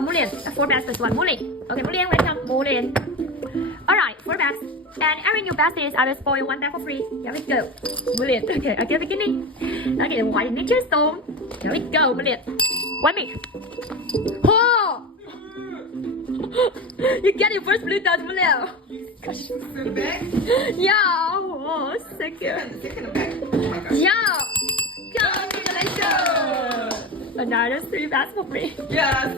Mulian. 4 bags plus 1. Mulian. Okay, Mulian, welcome. Mulian. Alright, 4 bags. And every new bag is I will spoil 1 bag for free. Here we go. Mulian. Okay, again beginning. Okay, white nature stone. Here we go, Mulian. 1 minute. Oh! You get your first blue dot, Mulian. Gosh. The bag? Yeah, oh, so good. Second bag. Oh my gosh. Yeah. Congratulations. Another 3 bags for free. Yes.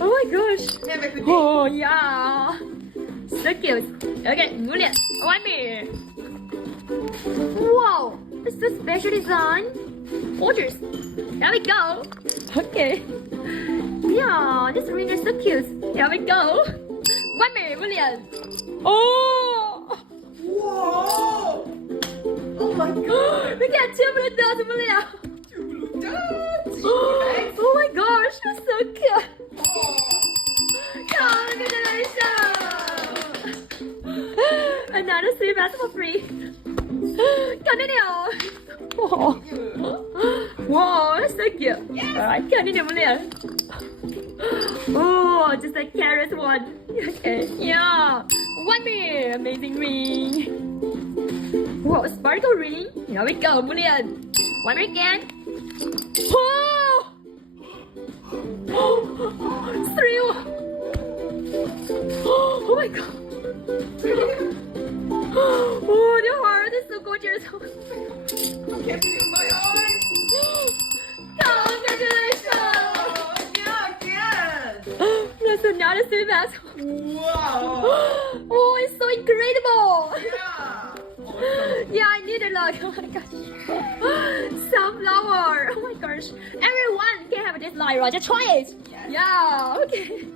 Oh my gosh. Have a good day. Oh yeah. So cute. Okay, Mulian. 1 minute. Wow, it's a special design. Gorgeous. Here we go. Okay. Yeah, this ring is so cute. Here we go. 1 minute, Mulian. Oh. Whoa. Oh my god. We got 2 blue dots, Mulian. Two blue dots. Oh my gosh, it's so cute. Oh. Congratulations! Another 3 bags for free. Continue. Wow, wow, that's so cute. Alright, continue, Mulian. Oh, just a carrot one. Okay, yeah. 1 minute, amazing ring. Wow, sparkle ring. Here we go, Mulian. 1 minute again. Wow! 3. Oh my god. Oh, the heart is so gorgeous. I can't believe my eyes. Congratulations! Yeah, again. That's another 3 bags. Wow. Oh, it's so incredible. Yeah. Awesome. Yeah, I need a lot. Oh my gosh. Sunflower. Oh my gosh. Everyone can have this light, right? Just try it. Yes. Yeah, okay.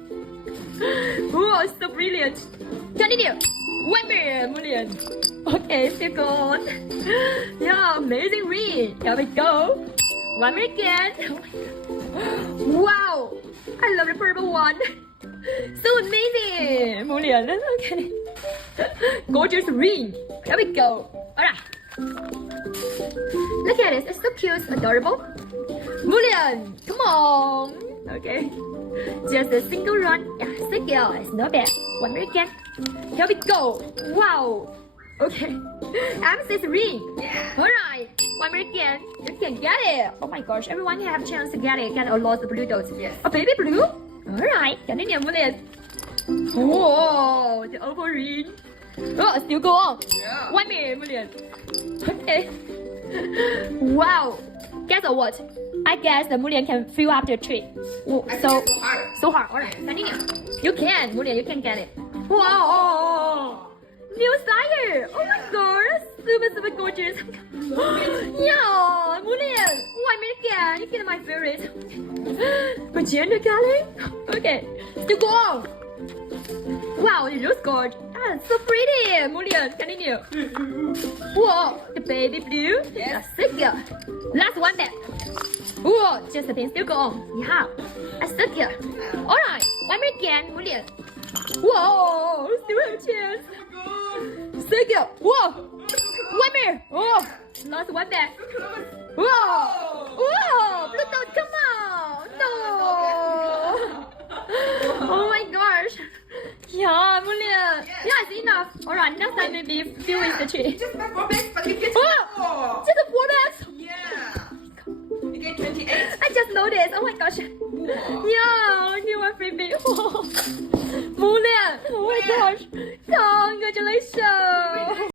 Oh, it's so brilliant. Continue. 1 minute, Mulian. Okay, still good. Yeah, amazing ring. Here we go. 1 minute again. Wow, I love the purple one. So amazing, Mulian. Okay. Gorgeous ring. Here we go. Alright. Look at this. It's so cute, adorable. Mulian, come on. Okay. Just a single run. Yeah, so good. It's not bad. 1 minute again. Here we go. Wow. Okay. Amethyst ring. Yeah. Alright. 1 minute again. You can get it. Oh my gosh. Everyone can have a chance to get it. Get a lot of blue dots. Yes. A baby blue. Alright. Continue, Mulian. Oh, the opal ring. Oh, still go on. Yeah. 1 minute, Mulian. Okay. Wow. Guess what? I guess the Mulian can fill up the tree. Oh, I so think it's so hard. so hard. Alright, continue. You can, Mulian. You can get it. Wow. New sire. Oh my god. Super gorgeous. Yeah, Mulian. 1 minute again. You get my favorite. Magenta color. Okay. Still go on. Wow, the rose gold. Ah, so pretty. Mulian, continue. Whoa, the baby blue. Yes. So good. Last one back. Whoa, just a pin. Still go on. Yeah. That's so good. Alright, 1 minute again, Mulian. Whoa, still have a chance. So good. Whoa, 1 minute. Oh, last one back. Whoa, whoa, blue dot, come on. No. Oh my gosh. Yeah, Mulian. Yeah, it's enough. Alright, next time maybe fill with the tree. Just my 4 bags, but you get Oh, 4. just a 4 bags. Yeah. You get 28. I just noticed. Oh my gosh. Wow. Yeah, you are free big. Mulian. Oh my gosh. Congratulations.